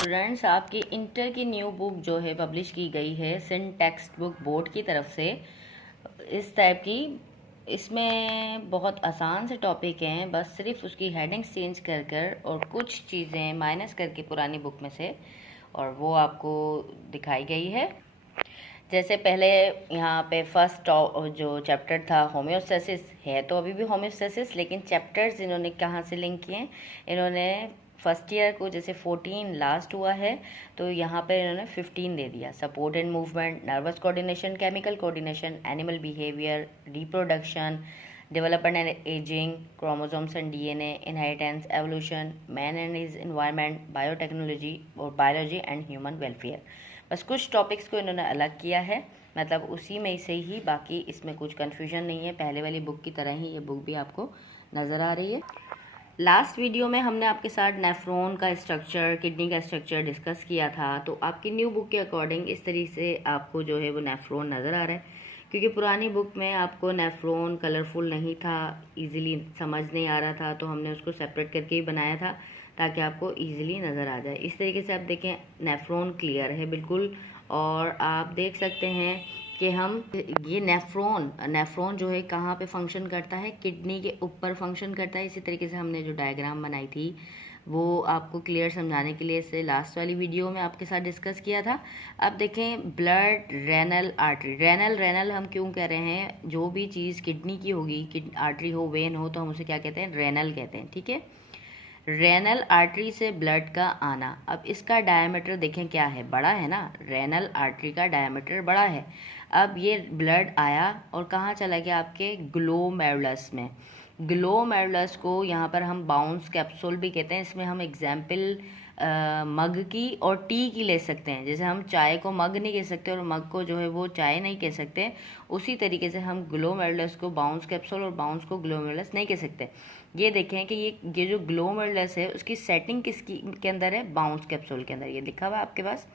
Students, आपकी inter की new book जो है पब्लिश की गई है सिंध टेक्स्ट बुक बोर्ड की तरफ से। इस टाइप की इसमें बहुत आसान से टॉपिक हैं, बस सिर्फ उसकी हेडिंग्स चेंज कर कर और कुछ चीज़ें माइनस करके पुरानी बुक में से, और वो आपको दिखाई गई है। जैसे पहले यहाँ पे फर्स्ट जो चैप्टर था होम्योस्टेसिस है, तो अभी भी होम्योस्टेसिस, लेकिन चैप्टर्स इन्होंने कहाँ से लिंक किए, इन्होंने फर्स्ट ईयर को जैसे 14 लास्ट हुआ है तो यहाँ पे इन्होंने 15 दे दिया। Support and movement, nervous coordination, chemical coordination, animal behaviour, reproduction, development and ageing, chromosomes and DNA, inheritance, evolution, man and his environment, biotechnology और बायोलॉजी एंड ह्यूमन वेलफेयर। बस कुछ टॉपिक्स को इन्होंने अलग किया है, मतलब उसी में से ही, बाकी इसमें कुछ कन्फ्यूजन नहीं है। पहले वाली बुक की तरह ही ये बुक भी आपको नज़र आ रही है। लास्ट वीडियो में हमने आपके साथ नेफ्रॉन का स्ट्रक्चर, किडनी का स्ट्रक्चर डिस्कस किया था, तो आपकी न्यू बुक के अकॉर्डिंग इस तरीके से आपको जो है वो नेफ्रॉन नज़र आ रहा है, क्योंकि पुरानी बुक में आपको नेफ्रॉन कलरफुल नहीं था, इजीली समझ नहीं आ रहा था, तो हमने उसको सेपरेट करके ही बनाया था ताकि आपको इजीली नज़र आ जाए। इस तरीके से आप देखें, नेफ्रॉन क्लियर है बिल्कुल, और आप देख सकते हैं कि हम ये नेफ्रॉन जो है कहाँ पे फंक्शन करता है, किडनी के ऊपर फंक्शन करता है। इसी तरीके से हमने जो डायग्राम बनाई थी वो आपको क्लियर समझाने के लिए इसे लास्ट वाली वीडियो में आपके साथ डिस्कस किया था। अब देखें, ब्लड, रेनल आर्टरी, रेनल हम क्यों कह रहे हैं, जो भी चीज़ किडनी की होगी, आर्टरी हो, वेन हो, तो हम उसे क्या कहते हैं, रेनल कहते हैं, ठीक है। रेनल आर्टरी से ब्लड का आना, अब इसका डायमीटर देखें क्या है, बड़ा है ना, रेनल आर्टरी का डायमीटर बड़ा है। अब ये ब्लड आया और कहाँ चला गया, आपके ग्लोमेरुलस में। ग्लोमेरुलस को यहाँ पर हम बाउंस कैप्सूल भी कहते हैं। इसमें हम एग्जाम्पल मग की और टी की ले सकते हैं। जैसे हम चाय को मग नहीं कह सकते और मग को जो है वो चाय नहीं कह सकते, उसी तरीके से हम ग्लोमेरुलस को बाउंस कैप्सूल और बाउंस को ग्लोमेरुलस नहीं कह सकते। ये देखें कि ये जो ग्लोमेरुलस है उसकी सेटिंग किसकी के अंदर है, बाउंस कैप्सूल के अंदर। ये लिखा हुआ है आपके पास,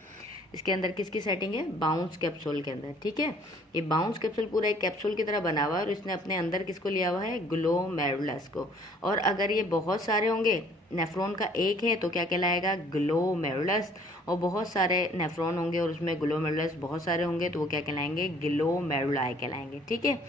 इसके अंदर किसकी सेटिंग है, बाउंस कैप्सूल के अंदर, ठीक है। ये बाउंस कैप्सूल पूरा एक कैप्सूल की तरह बना हुआ है और इसने अपने अंदर किसको लिया हुआ है, ग्लोमेरुलस को। और अगर ये बहुत सारे होंगे, नेफ्रॉन का एक है तो क्या कहलाएगा, ग्लोमेरुलस, और बहुत सारे नेफ्रॉन होंगे और उसमें ग्लोमेरुलस बहुत सारे होंगे तो वो क्या कहलाएंगे, ग्लोमेरुलाई कहलाएंगे, ठीक है।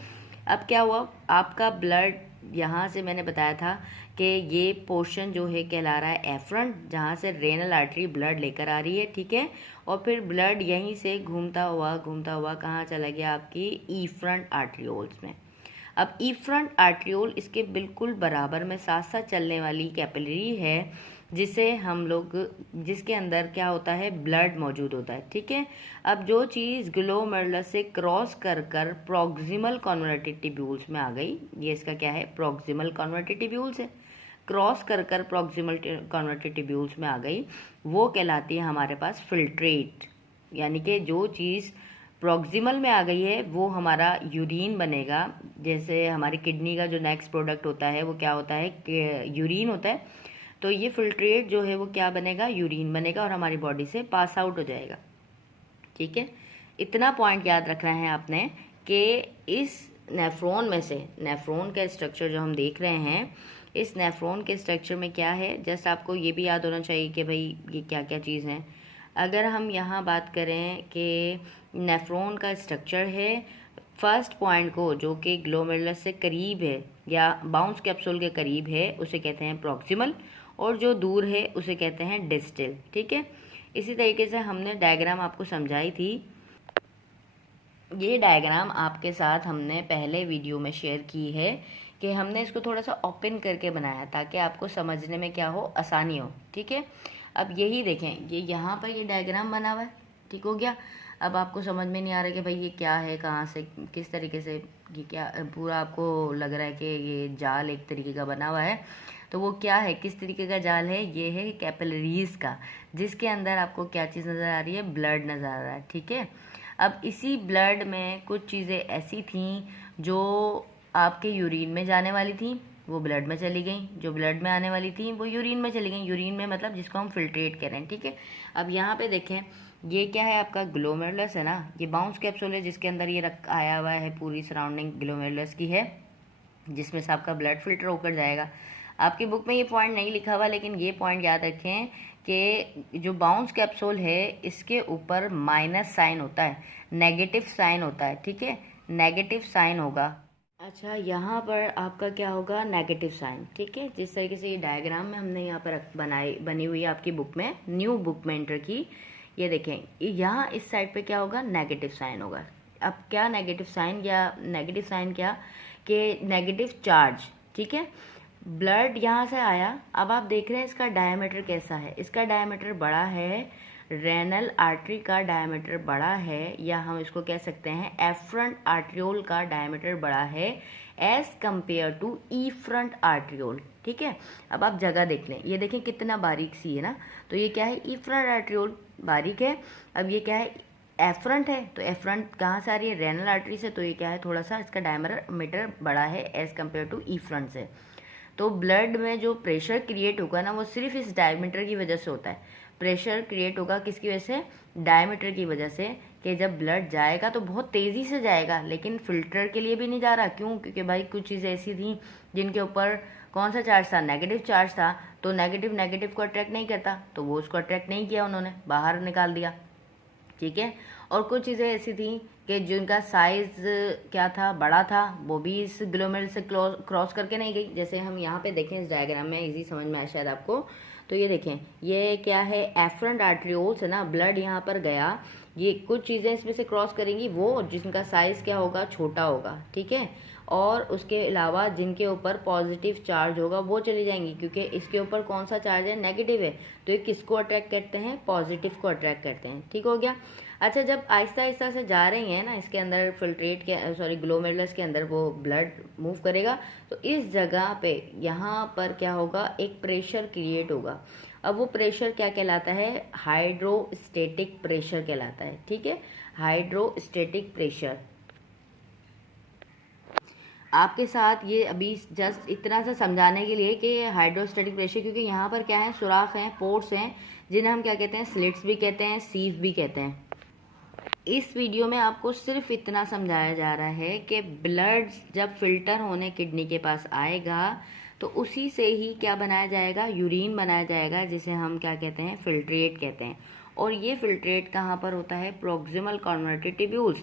अब क्या हुआ, आपका ब्लड, यहाँ से मैंने बताया था कि ये पोर्शन जो है कहला रहा है एफ्रंट, जहाँ से रेनल आर्टरी ब्लड लेकर आ रही है, ठीक है। और फिर ब्लड यहीं से घूमता हुआ कहाँ चला गया, आपकी ईफ्रंट आर्ट्रियोल्स में। अब ईफ्रंट आर्ट्रियोल इसके बिल्कुल बराबर में साथ साथ चलने वाली कैपिलरी है, जिसे हम लोग, जिसके अंदर क्या होता है, ब्लड मौजूद होता है, ठीक है। अब जो चीज़ ग्लोमेरुलस से क्रॉस कर कर प्रॉक्सिमल कन्वर्टेड ट्यूब्यूल्स में आ गई, ये इसका क्या है, प्रॉक्सिमल कन्वर्टेड ट्यूब्यूल्स है, क्रॉस कर कर प्रॉक्सिमल कन्वर्टेड ट्यूब्यूल्स में आ गई, वो कहलाती है हमारे पास फिल्ट्रेट। यानी कि जो चीज़ प्रॉक्सिमल में आ गई है वो हमारा यूरिन बनेगा। जैसे हमारी किडनी का जो नेक्स्ट प्रोडक्ट होता है वो क्या होता है, यूरिन होता है, तो ये फिल्ट्रेट जो है वो क्या बनेगा, यूरिन बनेगा और हमारी बॉडी से पास आउट हो जाएगा, ठीक है। इतना पॉइंट याद रखना है आपने कि इस नेफ्रॉन में से, नेफ्रॉन का स्ट्रक्चर जो हम देख रहे हैं, इस नेफ्रॉन के स्ट्रक्चर में क्या है, जस्ट आपको ये भी याद होना चाहिए कि भाई ये क्या क्या चीज़ है। अगर हम यहाँ बात करें कि नेफ्रॉन का स्ट्रक्चर है, फर्स्ट पॉइंट को जो कि ग्लोमेरुलस से करीब है या बाउंस कैप्सूल के करीब है उसे कहते हैं प्रॉक्सिमल, और जो दूर है उसे कहते हैं डिस्टल, ठीक है। इसी तरीके से हमने डायग्राम आपको समझाई थी। ये डायग्राम आपके साथ हमने पहले वीडियो में शेयर की है कि हमने इसको थोड़ा सा ओपन करके बनाया ताकि आपको समझने में क्या हो, आसानी हो, ठीक है। अब यही देखें, ये यहाँ पर ये डायग्राम बना हुआ है, ठीक हो गया। अब आपको समझ में नहीं आ रहा कि भाई ये क्या है, कहाँ से, किस तरीके से, ये क्या, पूरा आपको लग रहा है कि ये जाल एक तरीके का बना हुआ है, तो वो क्या है, किस तरीके का जाल है, ये है कैपिलरीज का, जिसके अंदर आपको क्या चीज़ नज़र आ रही है, ब्लड नज़र आ रहा है, ठीक है। अब इसी ब्लड में कुछ चीज़ें ऐसी थीं जो आपके यूरिन में जाने वाली थी, वो ब्लड में चली गई, जो ब्लड में आने वाली थी वो यूरिन में चली गई, यूरिन में मतलब जिसको हम फिल्ट्रेट कह रहे हैं, ठीक है। अब यहाँ पे देखें, ये क्या है, आपका ग्लोमेरुलस है ना, ये बाउंस कैप्सूल है जिसके अंदर ये आया हुआ है, पूरी सराउंडिंग ग्लोमेरुलस की है, जिसमें से आपका ब्लड फिल्टर होकर जाएगा। आपकी बुक में ये पॉइंट नहीं लिखा हुआ, लेकिन ये पॉइंट याद रखें कि जो बाउंस कैप्सूल है इसके ऊपर माइनस साइन होता है, नेगेटिव साइन होता है, ठीक है, नेगेटिव साइन होगा। अच्छा, यहाँ पर आपका क्या होगा, नेगेटिव साइन, ठीक है। जिस तरीके से ये डायग्राम में हमने यहाँ पर बनी हुई है आपकी बुक में, न्यू बुक में एंटर की, ये देखें, यहाँ इस साइड पे क्या होगा, नेगेटिव साइन होगा। अब क्या नेगेटिव साइन, या नेगेटिव साइन क्या कि नेगेटिव चार्ज, ठीक है। ब्लड यहाँ से आया, अब आप देख रहे हैं इसका डायमीटर कैसा है, इसका डायमीटर बड़ा है, रेनल आर्टरी का डायमीटर बड़ा है, या हम इसको कह सकते हैं एफ्रंट आर्ट्रियोल का डायमीटर बड़ा है as compare to efferent arteriole, ठीक है। अब आप जगह देख लें, ये देखें कितना बारीक सी है ना, तो ये क्या है, ई फ्रंट आर्ट्रियोल बारीक है। अब ये क्या है, एफ्रंट है, तो एफ्रंट कहाँ से आ रही है, रेनल आर्टरी से, तो ये क्या है, थोड़ा सा इसका डायमीटर बड़ा है as compare to efferent से। तो ब्लड में जो प्रेशर क्रिएट होगा ना, वो सिर्फ इस डायमीटर की वजह से होता है। प्रेशर क्रिएट होगा किसकी वजह से, डायमीटर की वजह से, कि जब ब्लड जाएगा तो बहुत तेज़ी से जाएगा, लेकिन फिल्टर के लिए भी नहीं जा रहा। क्यों, क्योंकि भाई कुछ चीज़ें ऐसी थी जिनके ऊपर कौन सा चार्ज था, नेगेटिव चार्ज था, तो नेगेटिव को अट्रैक्ट नहीं करता, तो वो उसको अट्रैक्ट नहीं किया, उन्होंने बाहर निकाल दिया, ठीक है। और कुछ चीज़ें ऐसी थी कि जिनका साइज क्या था, बड़ा था, वो भी इस ग्लोमेरुलस से क्रॉस करके नहीं गई। जैसे हम यहाँ पे देखें इस डायग्राम में, इजी समझ में आया शायद आपको, तो ये देखें, ये क्या है, एफ्रंट आर्ट्रियोल्स है ना, ब्लड यहाँ पर गया, ये कुछ चीज़ें इसमें से क्रॉस करेंगी, वो जिनका साइज क्या होगा, छोटा होगा, ठीक है। और उसके अलावा जिनके ऊपर पॉजिटिव चार्ज होगा वो चली जाएंगी, क्योंकि इसके ऊपर कौन सा चार्ज है, नेगेटिव है, तो ये किसको अट्रैक्ट करते हैं, पॉजिटिव को अट्रैक्ट करते हैं, ठीक हो गया। अच्छा, जब आहिस्ता आहिस्ता से जा रही हैं ना, इसके अंदर फिल्ट्रेट के ग्लोमेरुलस के अंदर वो ब्लड मूव करेगा, तो इस जगह पे यहाँ पर क्या होगा, एक प्रेशर क्रिएट होगा। अब वो प्रेशर क्या कहलाता है, हाइड्रोस्टेटिक प्रेशर कहलाता है, ठीक है, हाइड्रोस्टेटिक प्रेशर। आपके साथ ये अभी जस्ट इतना सा समझाने के लिए कि हाइड्रोस्टेटिक प्रेशर, क्योंकि यहाँ पर क्या है, सुराख हैं, पोर्स हैं, जिन्हें हम क्या कहते हैं, स्लिट्स भी कहते हैं, सीव भी कहते हैं। इस वीडियो में आपको सिर्फ इतना समझाया जा रहा है कि ब्लड जब फिल्टर होने किडनी के पास आएगा तो उसी से ही क्या बनाया जाएगा, यूरिन बनाया जाएगा, जिसे हम क्या कहते हैं, फिल्ट्रेट कहते हैं। और ये फिल्ट्रेट कहाँ पर होता है, proximal converted tubules.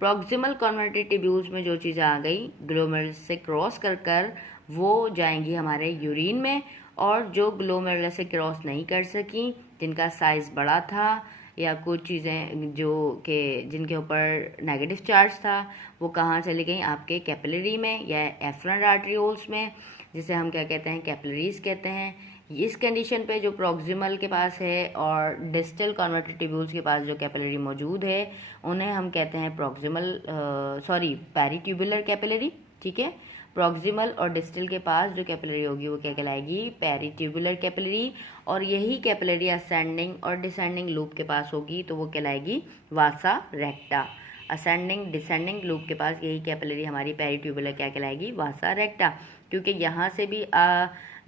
Proximal converted tubules में जो चीज़ आ गई, ग्लोमेरुलस से क्रॉस कर वो जाएंगी हमारे यूरिन में, और जो ग्लोमेरुलस से क्रॉस नहीं कर सकी, जिनका साइज बड़ा था, या कुछ चीज़ें जो कि जिनके ऊपर नेगेटिव चार्ज था, वो कहाँ चली गई, आपके कैपिलरी में या एफ्रंट आर्ट्रियोल्स में, जिसे हम क्या कहते हैं, कैपिलरीज कहते हैं। इस कंडीशन पे जो प्रॉक्सिमल के पास है और डिस्टल कॉन्वर्टेड ट्यूब्यूल्स के पास जो कैपिलरी मौजूद है, उन्हें हम कहते हैं पेरीट्यूबुलर कैपिलरी, ठीक है। प्रॉक्सिमल और डिस्टल के पास जो कैपिलरी होगी वो क्या कहलाएगी, पेरीट्यूबुलर कैपिलरी। और यही कैपिलरी असेंडिंग और डिसेंडिंग लूप के पास होगी तो वो कहलाएगी वासा रेक्टा। असेंडिंग डिसेंडिंग लूप के पास यही कैपिलरी हमारी पेरीट्यूबुलर क्या कहलाएगी, वासा रेक्टा, क्योंकि यहाँ से भी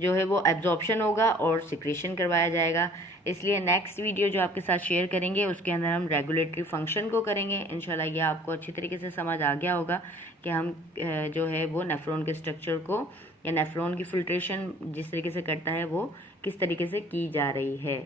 जो है वो एब्जॉर्प्शन होगा और सिक्रेशन करवाया जाएगा। इसलिए नेक्स्ट वीडियो जो आपके साथ शेयर करेंगे उसके अंदर हम रेगुलेटरी फंक्शन को करेंगे। इंशाल्लाह ये आपको अच्छी तरीके से समझ आ गया होगा कि हम जो है वो नेफ्रॉन के स्ट्रक्चर को या नेफ्रॉन की फिल्ट्रेशन जिस तरीके से करता है वो किस तरीके से की जा रही है।